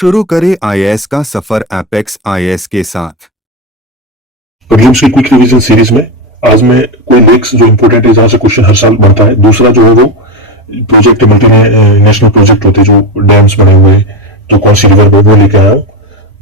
शुरू करें आईएएस का सफर एपेक्स आईएएस के साथ। प्रीलिम्स की क्विक रिवीजन सीरीज में आज मैं कोई लेक्स जो इंपोर्टेंट है जहां से क्वेश्चन हर साल बनता है। दूसरा जो है वो प्रोजेक्ट मल्टी नेशनल प्रोजेक्ट होते हैं जो डैम्स बने हुए तो कौन सी रिवर है वो लेके आया हूँ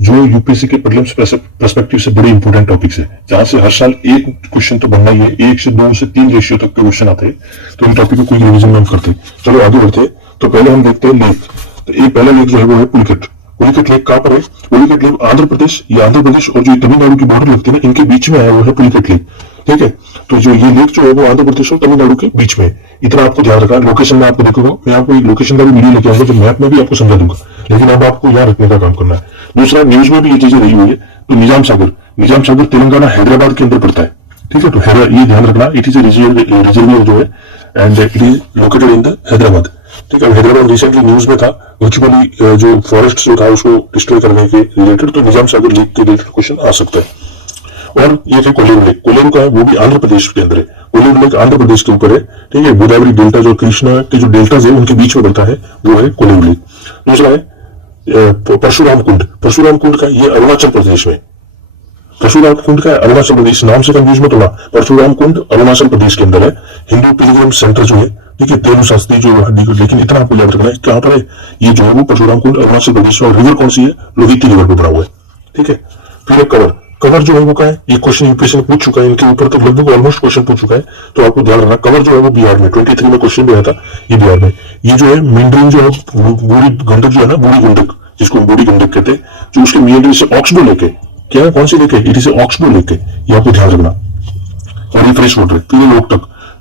जो यूपीएससी के प्रीलिम्स पर्सपेक्टिव से बड़े इंपोर्टेंट टॉपिक्स है जहां से हर साल एक क्वेश्चन तो बनना ही है। 1 से 2 से 3 रेशियो तक के क्वेश्चन आते हैं तो इन टॉपिक को कोई रिवीजन में हम करते हैं। चलो आगे बढ़ते हैं। तो पहले हम देखते हैं लेक। तो एक पहला लेक जो है वो है पुलिकेट। पुलिकेट लेक कहां पर है? पुलिकेट लेक आंध्र प्रदेश और जो तमिलनाडु की बॉर्डर लगती है ना इनके बीच में है वो है पुलिकेट लेक। ठीक है, तो जो ये लेक जो है वो आंध्र प्रदेश और तमिलनाडु के बीच में है। इतना आपको ध्यान रखना। लोकेशन में आपको देखोगे मैं आपको एक लोकेशन का भी वीडियो लेके आऊंगा जो मैप में भी आपको समझा दूंगा, लेकिन अब आपको यहाँ रखने का काम करना है। दूसरा, न्यूज में भी ये चीजें रही हुई है। तो निजाम सागर तेलंगाना हैदराबाद के अंदर पड़ता है। ठीक है, तो ये ध्यान रखना, इट इज रिजर्वियर जो है and it is located in the Hyderabad. ठीक है, हैदराबाद रिसेंटली न्यूज में था वर्चुअली जो फॉरेस्ट जो था उसको डिस्ट्रॉय करने के रिलेटेड, तो निजाम सागर लेक के रिलेटेड क्वेश्चन आ सकता है। और ये थे कोलेरू लेक। कोलेरू का है वो भी आंध्र प्रदेश के अंदर है। कोलेरू लेक आंध्र प्रदेश के ऊपर है। ठीक है, गोदावरी डेल्टा जो कृष्णा के जो डेल्टाज है उनके बीच में बनता है वो है कोलेरू लेक। दूसरा है परशुराम कुंड का ये अरुणाचल प्रदेश में। परशुराम कुंड का अरुणाचल प्रदेश, नाम से कंफ्यूज मत होना। परशुराम कुंड अरुणाचल प्रदेश के अंदर है। हिंदू पिलग्रिम सेंटर जो है, ठीक है, तेलु शास्त्री जो है, लेकिन इतना आपको याद रखना है कहां पर है ये जो है वो परशुराम कुंड अरुणाचल प्रदेश में। और रिवर कौन सी है? लोहिती रिवर पे बना हुआ है। ठीक है, फिर कवर जो है वो क्या है? ये क्वेश्चन यूपीएससी ने पूछ चुका है, इनके ऊपर तो लगभग ऑलमोस्ट क्वेश्चन पूछ चुका है, तो आपको ध्यान रखना। कवर जो है वो बिहार में 23 में क्वेश्चन भी आया था, ये बिहार में। ये जो है मेंड्रीन जो है बूढ़ी गंडक जो है ना, बूढ़ी गंडक जिसको बूढ़ी गंडक कहते हैं, जो उसके मेंड्रीन से ऑक्सबो लेके, क्या है कौन सी लेके? इट इज ऑक्सबो लेके, ये आपको ध्यान रखना। और ये फ्रेश वाटर। फिर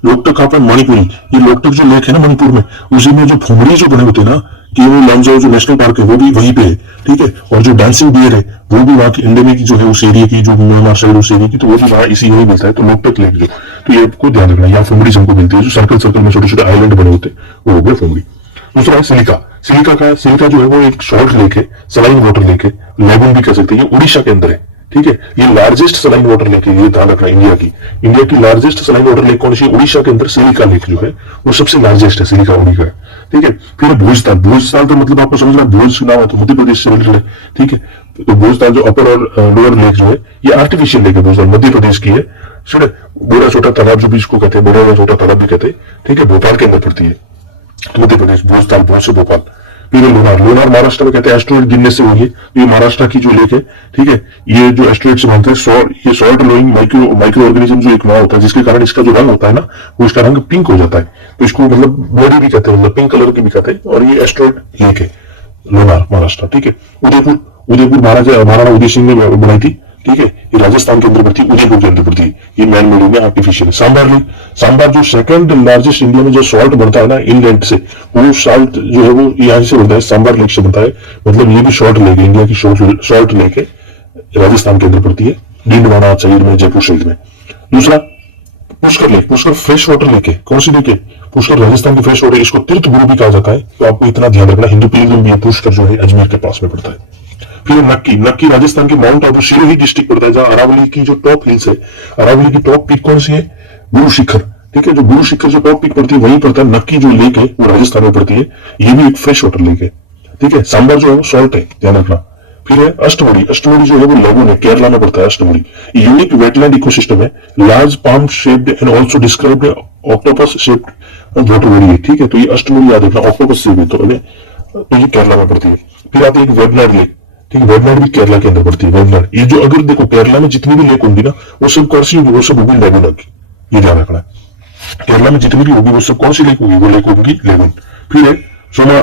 लोकटक कहां पर? मणिपुरी। ये लोकटक जो लेक है ना मणिपुर में, उसी में जो फुमरी जो बने होते हैं ना कि वो लामजाओ जो नेशनल पार्क है वो भी वहीं पे है। ठीक है, और जो डांसिंग डियर है वो भी वहां की इंडेमिक जो है उस एरिया की, जो म्यांमार साइड उस एरिया की, तो वो भी वहां इसी यही मिलता है। तो लोकटक लेक जो, तो ये आपको ध्यान रखना। यहाँ फुमरी हमको मिलती है, जो सर्कल में छोटे छोटे आइलैंड बने होते हैं वो हो गया फुमरी। दूसरा है सिलिका जो है वो एक सॉल्ट लेक है, सलाइन वाटर लेक है, लेगून भी कह सकते हैं। ये उड़ीसा के अंदर है। ठीक है, ये लार्जेस्ट सलाइन वाटर लेक है, ये ध्यान रखना। इंडिया की लार्जेस्ट सलाइन वाटर लेक कौन सी है? उड़ीसा के अंदर सिलिका लेक जो है वो सबसे लार्जेस्ट है, सिलिका उड़ीसा है। ठीक है, फिर भोजताल तो मतलब आपको समझना, भोज नाम है तो मध्य प्रदेश से रिलेटेड है। ठीक है, तो भोजताल जो अपर और लोअर लेक जो है ये आर्टिफिशियल लेक है, भोजताल मध्य प्रदेश की है। बोरा छोटा तालाब जो भी इसको कहते हैं, बोरा छोटा तालाब भी कहते हैं। ठीक है, भोपाल के अंदर पड़ती है, मध्य प्रदेश। भोजताल, भोज से भोपाल। फिर लोनार महाराष्ट्र में कहते हैं, एस्ट्रॉइड गिरने से हुई है। ये महाराष्ट्र की जो लेक है। ठीक है, ये जो एस्ट्रॉइड से बनते हैं, ये सॉल्ट लोइंग माइक्रो ऑर्गेनिज्म जो एक नाम होता है, जिसके कारण इसका जो रंग होता है ना वो इसका रंग पिंक हो जाता है, तो इसको मतलब ब्लडी भी कहते हैं, मतलब पिंक कलर की भी कहते हैं। और ये एस्ट्रॉइड लेक है लोनार महाराष्ट्र। ठीक है, उदयपुर महाराणा उदय सिंह ने बनाई थी। ठीक है, ये राजस्थान के अंदर पड़ती है, उदयपुर के अंदर पड़ती है। ये मैन मेड में आर्टिफिशियल। सांबार जो सेकंड लार्जेस्ट इंडिया में जो सॉल्ट बनता है ना इनलैंड से, वो सॉल्ट जो है वो यहाँ से बनता है, सांबार लेक से बनता है। मतलब ये भी सॉल्ट लेक है, इंडिया की सॉल्ट लेक है, राजस्थान के अंदर पड़ती है, डीडवाना साइड में, जयपुर साइड में। दूसरा पुष्कर फ्रेश वाटर लेक है। कौन सी लेक है? पुष्कर राजस्थान की फ्रेश वाटर। इसको तीर्थ गुरु भी कहा जाता है, तो आपको इतना ध्यान रखना। हिंदू पिलग्रिम भी है पुष्कर जो है अजमेर के पास में पड़ता है। फिर नक्की राजस्थान के माउंट आबू सिरोही डिस्ट्रिक्ट पड़ता है, जहां अरावली की जो टॉप हिल्स है, अरावली की टॉप पीक कौन सी है? गुरु शिखर। ठीक है, जो गुरु शिखर जो टॉप पीक पड़ती है वहीं पड़ता है। नक्की जो लेक है वो राजस्थान में पड़ती है, ये भी एक फ्रेश वाटर लेक है। ठीक है, सांबर जो है वो सॉल्ट है, ध्यान रखना। फिर है अष्टमुड़ी जो है वो लेगून है, केरला में पड़ता है अष्टमुड़ी। यूनिक वेटलैंड इकोसिस्टम है, large palm shaped and also described octopus shaped water body है। ठीक है, तो ये अष्टमुड़ी याद रखना, ऑक्टोपस शेप है, तो ये केरला में पड़ती है। फिर आती है एक वेबनाड लेक। ठीक है, वेबनाड भी केरला के अंदर पड़ती है। वेबनाड ये जो, अगर देखो केरला में जितनी भी लेक होंगी ना वो सब कौन सी होगी? वो सब होगी लेगून की, ये ध्यान रखना। केरला में जितनी भी होगी वो सब कौन सी लेक होगी? वो लेक होगी लेगून। फिर है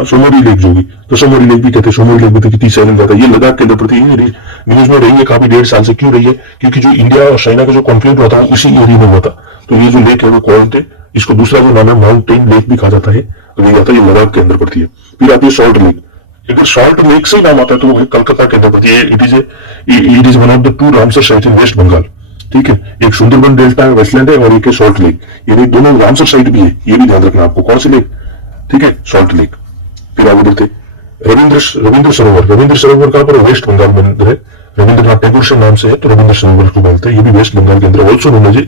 सोमोरी लेक जो होगी, तो सोमोरी लेक भी कहते हैं, सोमोरी लेक भी 37 जाता है। ये लद्दाख के अंदर पड़ती है। न्यूज में रही है काफी 1.5 साल से। क्यों रही है? क्योंकि जो इंडिया और चाइना का जो कॉन्फ्लिक्ट हुआ था वो उसी एरिया में हुआ था। तो ये जो लेक है वो कौन थे? इसको दूसरा जो नाम है माउंटेन लेक भी कहा जाता है, तो ये आता है, ये लद्दाख के अंदर पड़ती है। फिर आती है सॉल्ट लेक। अगर सॉल्ट लेक से ही नाम आता है तो वो कलकत्ता के अंदर पड़ती है। It is one of the 2 Ramsar site in West Bengal. ठीक है, एक सुंदरबन डेल्टा है, वेस्टलैंड है, और एक है सॉल्ट लेक। ये दोनों रामसर साइट भी है, ये भी ध्यान रखना आपको। कौन सी लेक? ठीक है, सॉल्ट लेक। फिर आगे बढ़ते रविंद्र सरोवर कहां पर? वेस्ट बंगाल में है। रविंद्रनाथ टैगोर से नाम से है, तो रविंद्र सरोवर को बोलते हैं, ये भी वेस्ट बंगाल के अंदर। ऑल्सो नोन एज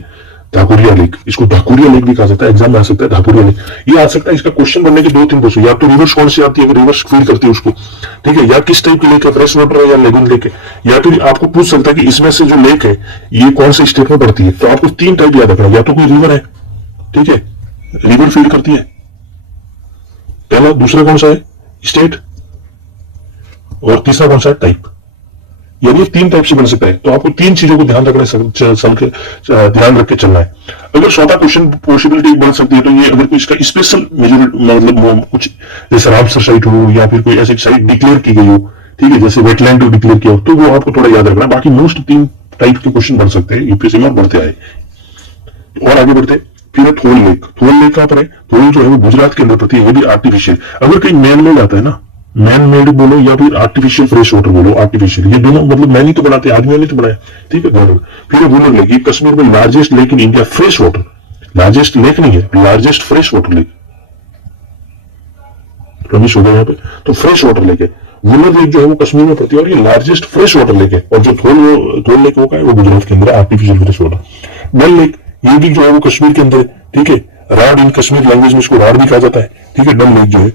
धाकुरिया लेक, इसको धाकुरिया लेक भी कहा जाता है, एग्जाम में आ सकता है धाकुरिया लेक। ये आ सकता है, इसका क्वेश्चन बनने के दो तीन पोस्ट, या तो रिवर्स कौन सी आती है, रिवर्स फीड करती है उसको, ठीक है, या किस टाइप की लेक है, फ्रेश वाटर है या लेगुन लेक है, या फिर आपको पूछ सकता है कि इसमें से जो लेक है ये कौन से स्टेट में पड़ती है। तो आपको तीन टाइप याद रखना, या तो कोई रिवर है, ठीक है, रिवर फीड करती है पहला, दूसरा कौन सा है स्टेट, और तीसरा कौन सा है टाइप। यानी तीन टाइप से बन सकता है। तो आपको तीन चीजों को ध्यान रखने ध्यान रख के चलना है। अगर चौथा क्वेश्चन पॉसिबिलिटी बन सकती है तो ये, अगर कोई इसका स्पेशल मेजर मतलब कुछ जैसे रामसर साइट हो या फिर कोई ऐसी साइट डिक्लेयर की गई हो, ठीक है, जैसे वेटलैंड को डिक्लेयर किया हो, तो वो आपको थोड़ा याद रखना। बाकी मोस्ट तीन टाइप के क्वेश्चन बन सकते हैं यूपीएससी में, बढ़ते आए। और आगे बढ़ते फिर थोल लेक। थोल लेक कहां पर है? थोल जो है वो गुजरात के अंदर पड़ती है, ये भी आर्टिफिशियल। अगर कहीं मैन मेड आता है ना, मैन मेड बोलो या फिर आर्टिफिशियल फ्रेश वाटर बोलो, आर्टिफिशियल, ये दोनों मतलब मैन ही तो बनाते हैं, आदमियों ने तो बनाया, ठीक है। फिर वुलर लेक, ये कश्मीर में largest lake in India, fresh water, largest lake नहीं है, largest fresh water lake, Ramesh हो गया यहाँ पे, तो फ्रेश वाटर लेक है। वुलर लेक जो है वो कश्मीर में पड़ती है और ये लार्जेस्ट फ्रेश वाटर लेक है। और जो थोल लेक होगा वो गुजरात के अंदर है, आर्टिफिशियल फ्रेश वाटर। डल लेक, ये भी जो है वो कश्मीर के अंदर है, ठीक है। राड इन कश्मीर लैंग्वेज में इसको राड भी कहा जाता है, ठीक है। डल लेक जो है,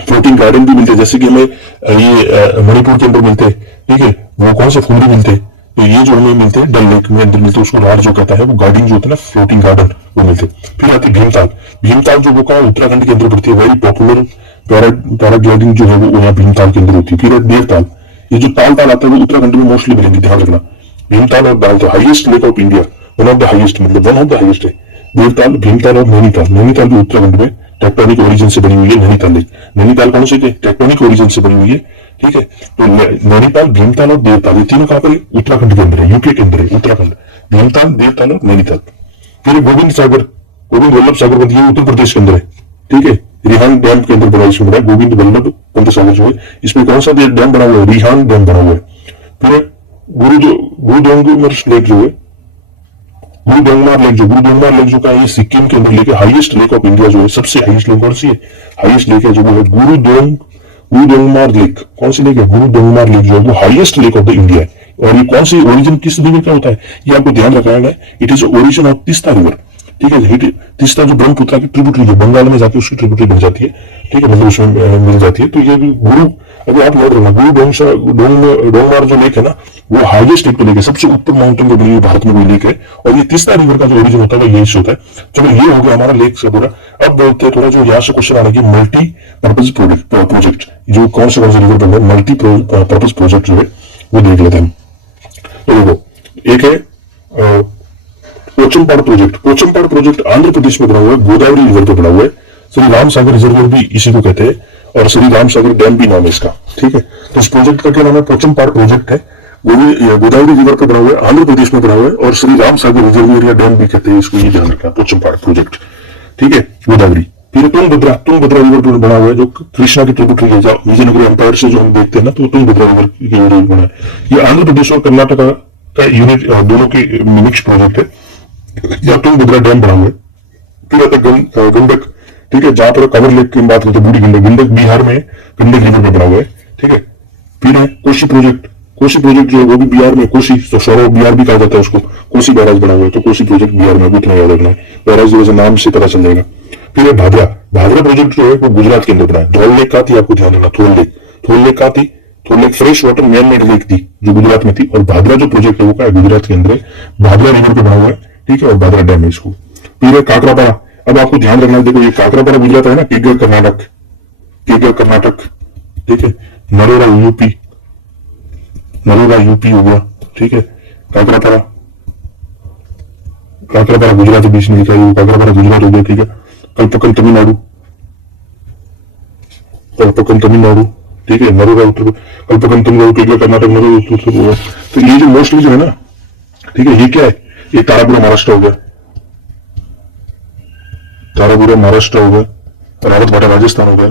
फ्लोटिंग गार्डन भी मिलते हैं, जैसे कि हमें ये मणिपुर के अंदर मिलते हैं, ठीक है, वो कौन से फूल भी मिलते हैं, तो ये जो हमें मिलते हैं डल लेक में अंदर मिलते हैं, उसको राड जो कहता है, वो गार्डन जो होता है ना, फ्लोटिंग गार्डन, वो मिलते हैं। फिर आती है भीमताल। भीमताल जो वो कहा उत्तराखंड के अंदर पड़ती है, वेरी पॉपुलर पैराग्लाइडिंग जो है वो यहाँ भीमताल के अंदर होती है। फिर देवताल, ये जो ताल आता है वो उत्तराखंड में मोस्टली मिलेंगे, ध्यान रखना। भीमताल और दाल, highest lake of India, one of the highest, मतलब वन ऑफ द हाईएस्ट है देवताल, भीमताल और नैनीताल। नैनीताल भी उत्तराखंड में टेक्टोनिक ओरिजिन से बनी हुई है, नैनीताल लेक। नैनीताल कौन से के टेक्टोनिक ओरिजिन से बनी हुई है, ठीक है। तो नैनीताल, भीमताल और देवताल, ये तीनों कहां पर है? उत्तराखंड के अंदर है, यूपी के अंदर है, उत्तराखंड, भीमताल, देवताल और नैनीताल। फिर गोविंद सागर, गोविंद वल्लभ सागर बंद, ये उत्तर प्रदेश के अंदर है, ठीक है। रिहान डैम के अंदर बना, इसमें बना गोविंद वल्लभ पंत सागर जो है, इसमें कौन सा डैम बना हुआ है? रिहान डैम बना हुआ है। फिर गुरुदोंगमर लेक जो है, गुरुदोंगमार लेक जो का ये सिक्किम के अंदर लेक है। हाईएस्ट लेक ऑफ इंडिया जो है, सबसे हाईएस्ट लेक कौन सी है? हाईएस्ट लेक है जो वो है गुरुदोंगमार लेक। कौन सी लेक है? गुरुदोंगमार लेक जो है वो highest lake of the India है। और ये कौन सी ओरिजिन किस रिवर का होता है, ये आपको ध्यान रखना है। It is origin of Teesta river, ठीक है। तीस्ता जो ब्रह्मपुत्र की ट्रिब्यूटरी है, बंगाल में जाके उसकी ट्रिब्यूटरी बन जाती है, ठीक है, मतलब उसमें मिल जाती है। तो ये भी अगर आप याद रखना, गुरुदोंगमार जो लेक है ना, वो हाईएस्ट लेक लेक है, सबसे ऊपर माउंटेन पे बनी हुई भारत में कोई लेक है। और ये तीस्ता रिवर का जो ओरिजिन होता है वो यही से होता है। चलो, ये हो गया हमारा लेक से पूरा। अब बोलते हैं थोड़ा जो यहाँ से क्वेश्चन आने की, मल्टी पर्पज प्रोजेक्ट, जो कौन से रिवर बन रहा है, मल्टी पर्पज प्रोजेक्ट जो है वो देख लेते हैं। तो देखो, एक है पोचमपाड़ प्रोजेक्ट। पोचमपाड़ प्रोजेक्ट आंध्र प्रदेश में बना हुआ है, गोदावरी रिवर पे बना हुआ है। श्री राम सागर रिजर्वर भी इसी को कहते हैं, और श्री राम सागर डैम भी नाम है इसका, ठीक है। तो इस प्रोजेक्ट का क्या नाम है? पोचमपाड़ प्रोजेक्ट है। गोदावरी रिवर पे बना हुआ है, आंध्र प्रदेश में बना हुआ है, और श्री राम सागर रिजर्वर या डैम भी कहते हैं इसको, ये ध्यान रखना, पोचमपाड़ प्रोजेक्ट, ठीक है, गोदावरी। फिर तुंगभद्रा रिवर पे बना हुआ है, जो कृष्णा की ट्रिब्यूटरी है, विजयनगर एम्पायर से जो हम देखते हैं ना, तो तुंगभद्रा रिवर की ओर बना है। ये आंध्र प्रदेश और कर्नाटका का यूनिट, दोनों के मिक्स प्रोजेक्ट है। या तुंगभद्रा डैम बना हुआ है। फिर आता है गंडक, ठीक है, जहां पर कवर लेक की बात करते हैं, बूढ़ी गंडक, गंडक बिहार में गंडक रिवर में बना हुआ है, ठीक है। फिर है कोसी प्रोजेक्ट। कोसी प्रोजेक्ट जो है वो भी बिहार में, कोसी तो सौरव बिहार भी कहा जाता है उसको, कोसी बैराज बना हुआ है, तो कोसी प्रोजेक्ट बिहार में, उतना याद रखना है, बैराज जो नाम से पता चल जाएगा। फिर है भादरा। भादरा प्रोजेक्ट जो है वो गुजरात के अंदर बना है। धौल लेक का थी, आपको ध्यान रखना, थोल लेक का थी। Thol lake fresh water man made lake थी जो गुजरात में थी, और भादरा जो प्रोजेक्ट है वो क्या है? गुजरात के अंदर है, भादरा रिवर पे बना हुआ है, ठीक है, और भादरा डैम है इसको। फिर है काकरापारा। अब आपको ध्यान रखना है, देखो ये काकरापारा गुजरात है ना, केगर कर्नाटक, ठीक है, नरोरा यूपी हो गया, ठीक है। काकरापारा गुजरात के बीच में लिखा है, काकरापारा गुजरात हो गया, ठीक है। कल्पकम तमिलनाडु, ठीक है, नरोरा उत्तर, कल्पकम तमिलनाडु, केगर कर्नाटक, नरोरा उत्तर हो गया। तो ये जो मोस्टली जो है ना, ठीक है, ये क्या है? ये तारापुरा महाराष्ट्र हो गया, रावत भाटा राजस्थान हो गया,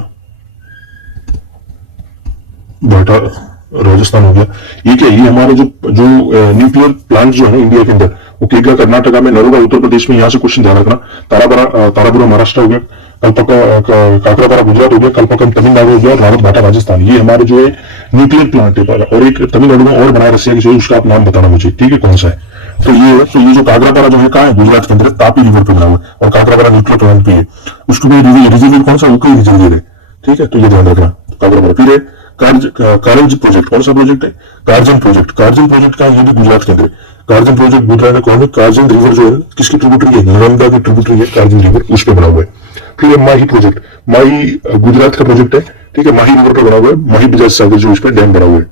राजस्थान हो गया। ये क्या? ये हमारे जो न्यूक्लियर प्लांट जो है इंडिया के अंदर, वो केगा कर्नाटका में, नरोरा उत्तर प्रदेश में। यहाँ से क्वेश्चन ध्यान रखना, तारापुरा महाराष्ट्र हो गया, काकरापारा गुजरात हो गया, कल्पकम तमिलनाडु हो गया, रावत भाटा राजस्थान। ये हमारे जो है न्यूक्लियर प्लांट है। और एक तमिलनाडु में और बना रसिया की, उसका आप नाम बताना मुझे, ठीक है, कौन सा है? तो ये जो काकरापारा जो है कहाँ है, गुजरात के अंदर तापी रिवर पे बना हुआ है और काकरापारा न्यूक्लियर प्लांट पे है। उसके बाद रिजर्वियर कौन सा, उकई रिजर्वियर है, ठीक है। तो ये ध्यान रखना काकरापारा। फिर है कारंज प्रोजेक्ट, कौन सा प्रोजेक्ट है, कारजन प्रोजेक्ट। कारजन प्रोजेक्ट का ये भी गुजरात के अंदर है। कारजन प्रोजेक्ट गुजरात में कौन है, कारजन रिवर जो है किसकी ट्रिब्यूटरी है, नर्मदा की ट्रिब्यूटरी है कारजन रिवर, उस पर बना हुआ है। फिर है माही प्रोजेक्ट, माही गुजरात का प्रोजेक्ट है, ठीक है। माही रिवर पे बना हुआ है, माही बजाज सागर जो इस पर डैम बना हुआ है,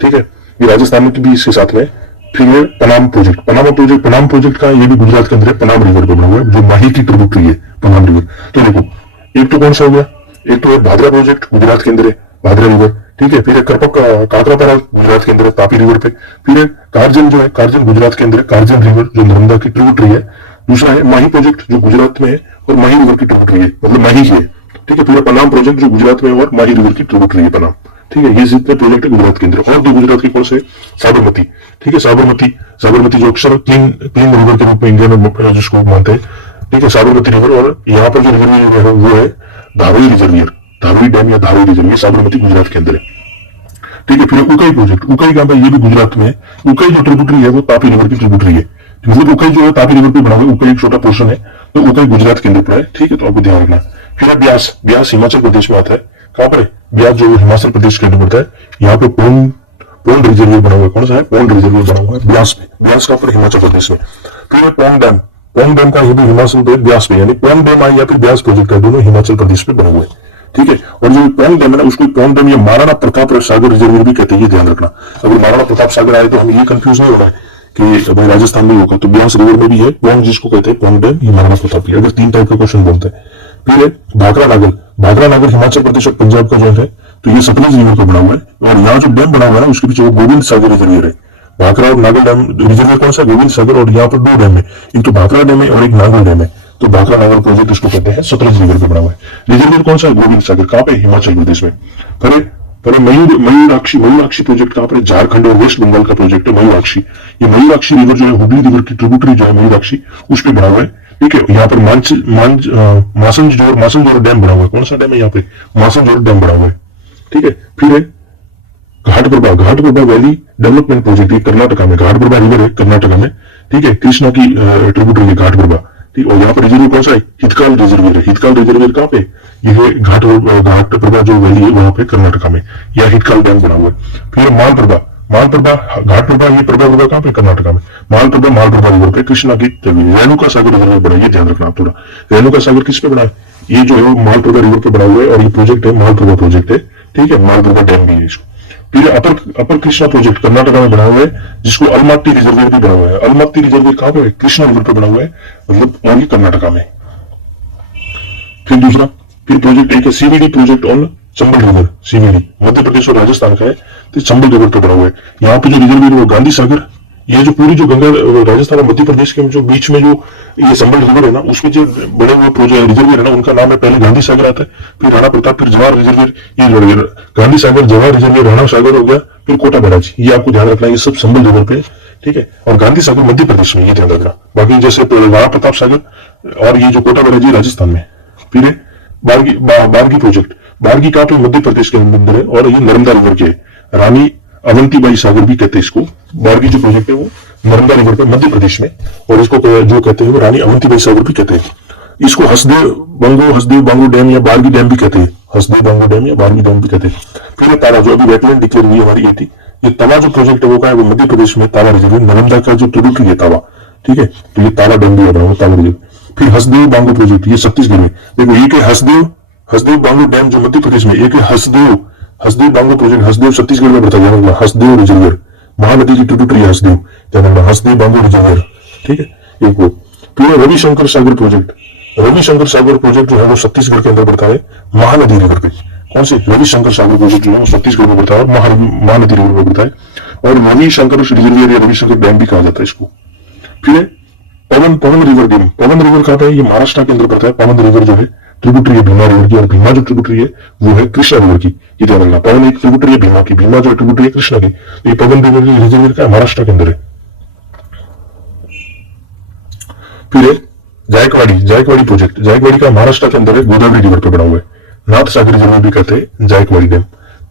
ठीक है। ये राजस्थान की भी इसके साथ में। फिर है पनाम प्रोजेक्ट, पनाम प्रोजेक्ट का ये भी गुजरात के अंदर है, पनाम रिवर पे बना हुआ है जो माही की ट्रिब्यूटरी है, पनाम रिवर। तो देखो एक तो कौन सा हो गया, एक तो है भादरा प्रोजेक्ट गुजरात के अंदर है, भादरा रिवर, ठीक है। फिर है काकरापारा गुजरात के अंदर है, तापी रिवर पे। फिर है कारजन जो है, कारजन गुजरात के अंदर है, कारजन रिवर जो नर्मदा की ट्रिब्यूटरी है। दूसरा है माही प्रोजेक्ट जो गुजरात में है और माही रिवर की ट्रिब्यूटरी है, मतलब माही की है, ठीक है। फिर पनाम प्रोजेक्ट जो गुजरात में है और माही रिवर की ट्रिब्यूटरी है पनाम, ठीक है। ये जितने प्रोजेक्ट है गुजरात के अंदर। और दो गुजरात के कौन से, साबरमती, ठीक है। साबरमती जो अक्सर क्लीन रिवर के रूप में इंडिया में जिसको मानते हैं, ठीक है, साबरमती रिवर। और यहाँ पर जो रिजर्वियर है वो है धारोई रिजर्वियर, धारोई डैम या धारोई रिजर्वियर, साबरमती गुजरात के अंदर है, ठीक है। फिर उकई प्रोजेक्ट, उकई कहां पे, ये भी गुजरात में है। उकई जो ट्रिब्यूटरी है वो तापी रिवर की ट्रिब्यूटरी है, मतलब उकई जो है तापी रिवर पे बना हुआ है, उकई एक छोटा पोर्शन है, तो उकई गुजरात के अंदर पड़ा है, ठीक है। तो आपको ध्यान रखना। फिर है ब्यास, ब्यास हिमाचल प्रदेश में आता है। कहां पर है ब्यास, जो हिमाचल प्रदेश के अंदर पड़ता है। यहाँ पे पोंड रिजर्वियर बना हुआ है, कौन सा है, पोंड रिजर्वियर बना हुआ है ब्यास में, ब्यास का पर हिमाचल प्रदेश में। फिर है पोंग डैम का ये भी हिमाचल प्रदेश ब्यास में, यानी पोंग डैम है या फिर ब्यास प्रोजेक्ट है, दोनों हिमाचल प्रदेश में बने हुए, ठीक है। और जो पोंग डैम है ना, उसको पोंग डैम या महाराणा प्रताप सागर रिजर्वियर भी कहते हैं, ये ध्यान रखना। अगर महाराणा प्रताप सागर आए तो हम ये कंफ्यूज नहीं हो रहा है कि भाई राजस्थान में होगा, तो ब्यास रिवर में भी है पोंग, जिसको कहते हैं पोंग डैम, ये महाराणा प्रताप की। अगर 3 टाइप का क्वेश्चन बोलते हैं। फिर है भाखड़ा नागर हिमाचल प्रदेश और पंजाब का जो है, तो ये सतलुज रिवर पर बना हुआ है। और यहाँ जो डैम बना हुआ है ना, उसके पीछे वो गोविंद सागर रिजर्वियर है। भाखड़ा और नागर डैम रिजर्वियर कौन सा, गोविंद सागर। और यहाँ पर 2 डैम है, एक तो भाखड़ा डैम है और एक नागर डैम है। तो भाखड़ा नागर प्रोजेक्ट इसको कहते हैं, सतलुज रिवर पे बना हुआ है। रिजर्वियर कौन सा है, गोविंद सागर, कहाँ पे, हिमाचल प्रदेश में। फिर मयूराक्षी प्रोजेक्ट कहाँ पर, झारखंड और वेस्ट बंगाल का प्रोजेक्ट है मयूराक्षी। ये मयूराक्षी रिवर जो है, हुगली रिवर की ट्रिब्यूटरी जो है मयूराक्षी, उस पर बना हुआ है, ठीक है। यहाँ पर मासनजोर डैम बना हुआ है, कौन सा डैम है यहाँ पे, मासनजोर डैम बना हुआ है, ठीक है। फिर है घाटप्रभा वैली डेवलपमेंट प्रोजेक्ट, ये कर्नाटका में, घाटप्रभा रिवर है कर्नाटका में, ठीक है। कृष्णा की ट्रिब्यूटरी है घाटप्रभा, ठीक। और यहाँ पर रिजर्वियर कौन सा है, हितकाल रिजर्वियर है। हितकाल रिजर्वियर कहाँ पे, ये है घाटप्रभा जो वैली है वहां पे कर्नाटका में, या हितकाल डैम बना हुआ है। फिर मालप्रभा घाटप्रभा, ये प्रभा कहाँ पे, कर्नाटका में। मालप्रभा रिवर पे कृष्णा की रेणुका सागर रिजर्वियर बना, ये ध्यान रखना आप थोड़ा। रेणुका सागर किस पे बना है, ये जो है वो मालप्रभा रिवर पे बना हुआ है, और ये प्रोजेक्ट है मालप्रभा प्रोजेक्ट है, ठीक है। मालप्रभा डैम भी है इसको। फिर अपर कृष्णा प्रोजेक्ट कर्नाटका में बना हुआ है, जिसको अलमट्टी रिजर्वियर भी बना हुआ है। अलमट्टी रिजर्वियर कहाँ पे है, कृष्णा रिवर पे बना हुआ है, मतलब और ये कर्नाटका में। फिर प्रोजेक्ट एक है CVD project on Chambal river, CVD Madhya Pradesh और राजस्थान का है, तो चंबल रिवर पे बना हुआ है। यहाँ पे जो रिजर्वियर वो गांधी सागर, ये जो पूरी जो गंगा राजस्थान और मध्य प्रदेश के जो बीच में जो ये चंबल रिवर है ना, उसमें जो बड़े हुए प्रोजेक्ट रिजर्वियर है ना, उनका नाम है, पहले गांधी सागर आता है, फिर राणा प्रताप, फिर जवाहर रिजर्वियर, ये गांधी सागर, जवाहर रिजर्वियर, राणा सागर हो गया, फिर कोटा बैराज, ये आपको ध्यान रखना है, ये सब चंबल रिवर पे, ठीक है। और गांधी सागर मध्य प्रदेश में, ये ध्यान रखना। बाकी जैसे राणा प्रताप सागर और ये जो कोटा बैराज ये राजस्थान में। फिर बारगी प्रोजेक्ट, बारगी कहाँ पे, मध्य प्रदेश के अंदर है, और ये नर्मदा रिवर के रानी अवंतीबाई सागर भी कहते हैं इसको। बारगी जो प्रोजेक्ट है वो नर्मदा रिवर पे मध्य प्रदेश में, और इसको जो कहते हैं वो रानी अवंतीबाई सागर भी कहते हैं। इसको हसदेव बांगो डैम या बारगी डैम भी कहते हैं, हसदेव बांगो डैम या बारगी डैम भी कहते हैं। फिर ये तावा, जो अभी वेटलैंड डिक्लेयर हुई हमारी थी, ये तवा जो प्रोजेक्ट है वो क्या है, वो मध्य प्रदेश में, तावा रिजर्वियर, नर्मदा का जो ट्रिब्यूटरी है तावा, ठीक है। तो ये तावा डैम भी बना हुआ, तावा रिजर्वियर। फिर हसदेव बांगो प्रोजेक्ट, ये छत्तीसगढ़ में। देखो एक है हसदेव बांगो डैम जो मध्य प्रदेश में, एक है हसदेव बांगो प्रोजेक्ट, हसदेव छत्तीसगढ़ में पड़ता है, हसदेव रिजर्वियर, महानदी की ट्रिब्यूटरी है हसदेव बांगो रिजर्वियर, ठीक है। एक वो फिर रविशंकर सागर प्रोजेक्ट, रविशंकर सागर प्रोजेक्ट जो है वो छत्तीसगढ़ के अंदर पड़ता है, महानदी रिवर पे। कौन से, रविशंकर सागर प्रोजेक्ट जो है वो छत्तीसगढ़ में पड़ता है, महानदी रिवर में पड़ता है, और रविशंकर रिजर्वियर या रविशंकर डैम भी कहा जाता है इसको। फिर पवन रिवर डैम, पवन रिवर कहाँ पे है, ये महाराष्ट्र के अंदर पड़ता है। पवन रिवर जो है ट्रिब्यूटरी है भीमा रिवर की, और भीमा जो ट्रिब्यूटरी है वो है कृष्णा रिवर की, ये ध्यान रखना। पवन एक ट्रिब्यूटरी है भीमा की, भीमा जो ट्रिब्यूटरी है कृष्णा की, तो ये पवन रिवर रिजर्वियर का महाराष्ट्र के अंदर है। फिर जायकवाड़ी प्रोजेक्ट, जायकवाड़ी का महाराष्ट्र के अंदर है, गोदावरी रिवर पे बना हुआ है, नाथ सागर रिजर्वियर भी कहते हैं जायकवाड़ी डैम।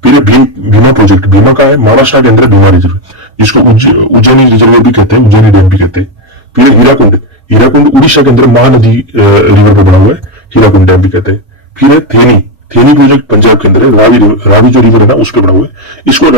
फिर भीमा प्रोजेक्ट, भीमा का है महाराष्ट्र के अंदर, भीमा रिजर्व, जिसको उज्जैनी रिजर्वियर भी कहते हैं, उज्जैनी डैम भी कहते हैं। फिर हीराकुंड, हीराकुंड उड़ीसा के अंदर महानदी रिवर पर बना हुआ है, हीराकुंड डैम भी कहते हैं। फिर है थेनी, थेनी प्रोजेक्ट पंजाब के अंदर है, रावी जो रिवर है ना उस पर बना हुआ है। इसको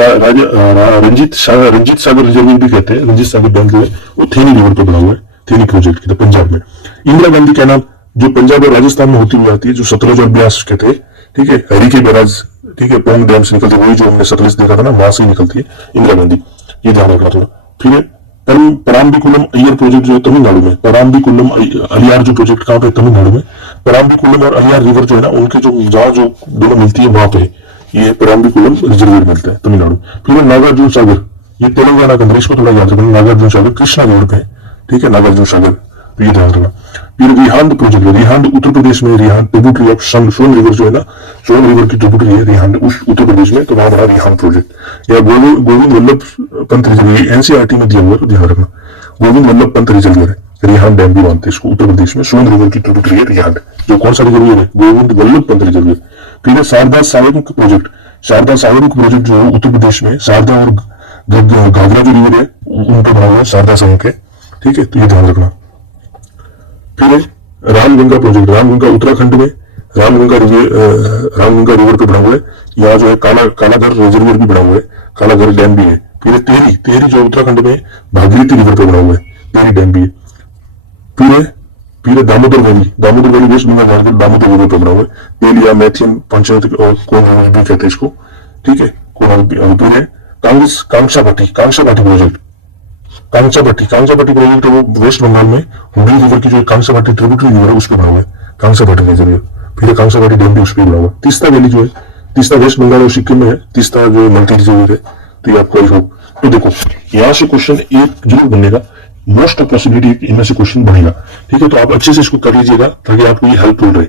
रंजीत सागर रिजर्वियर भी कहते हैं, रंजीत सागर डैम जो है वो थेनी रिवर पर बना हुआ है, थेनी प्रोजेक्ट कहते हैं पंजाब में। इंदिरा गांधी कैनाल जो पंजाब और राजस्थान में होती हुई आती है, जो सतलज और ब्यास कहते हैं, ठीक है, हरी के बैराज, ठीक है, पोंग डैम से निकलती है, वही जो हमने सतलज देखा था ना, वहां से ही निकलती है इंदिरा गांधी, ये ध्यान रखना थोड़ा। फिर है पराम्बिकुलम अय्यर प्रोजेक्ट जो है तमिलनाडु में, पराम्बिकुलम अलियार जो प्रोजेक्ट कहां पे, तमिलनाडु में। पराम्बिकुलम और अलियार रिवर जो है ना, उनके जो जहां जो दोनों मिलती है वहां पे ये पराम्बिकुलम रिजर्वियर मिलता है तमिलनाडु। फिर नागार्जुन सागर, ये तेलंगाना के अंदर, इसको थोड़ा याद रखना, नागार्जुन सागर कृष्णा रिवर पे, ठीक है, नागार्जुन सागर, तो ये ध्यान रखना। फिर रिहांद प्रोजेक्ट, रिहांद उत्तर प्रदेश में, Rihand tributary of Son river जो है ना, सोन रिवर की ट्रिब्यूटरी है रिहांद उस उत्तर प्रदेश में, तो वहां बना रिहांद प्रोजेक्ट। या गोविंद वल्लभ पंत रिजर्वियर, एनसीईआरटी में दिया हुआ है, तो ध्यान रखना, गोविंद वल्लभ पंत रिजर्वियर है, रिहांद डैम भी मानते हैं इसको, उत्तर प्रदेश में सोन रिवर की ट्रिब्यूटरी है रिहांद, जो कौन सा रिजर्वियर है, गोविंद वल्लभ पंत रिजर्वियर। फिर शारदा सावरुक प्रोजेक्ट, शारदा सावरुक प्रोजेक्ट जो है उत्तर प्रदेश में, शारदा और घाघरा जो रिवर है उन पर बना हुआ है, शारदा सावरुक है, ठीक है, तो ये ध्यान रखना। फिर है रामगंगा प्रोजेक्ट, रामगंगा उत्तराखंड में, रामगंगा रिवर पे बना हुआ है, यहाँ जो है कालाघर रिजर्वियर भी बना हुआ है, कालाघर डैम भी है। फिर है तेहरी जो उत्तराखंड में भागीरथी रिवर पे बना हुआ है, तेहरी डैम भी है। फिर है दामोदर वैली वेस्ट बंगाल में दामोदर रिवर पे बना हुआ है, तेलिया मैथियन पंचायत और कोन रिवर भी कहते हैं इसको, ठीक है, फिर है कांसापाटी प्रोजेक्ट, कांसापाटी प्रोजेक्ट वो वेस्ट बंगाल में हुगली रिवर की जो कांसापाटी ट्रिब्यूटरी रिवर है उस पर बना हुआ है, कांसापाटी रिजर्वियर। फिर कांसापाटी डैम भी उस पर बना हुआ है। तीस्ता वैली जो है, तीस्ता वेस्ट बंगाल और सिक्किम में है, तीस्ता जो मल्टी रिजर्वियर है, तो ये आपको आई होप। तो देखो यहां से क्वेश्चन एक जरूर बनेगा, मोस्ट ऑफ पॉसिबिलिटी इनमें से क्वेश्चन बनेगा, ठीक है, तो आप अच्छे से इसको कर लीजिएगा ताकि आपको ये हेल्पफुल रहे।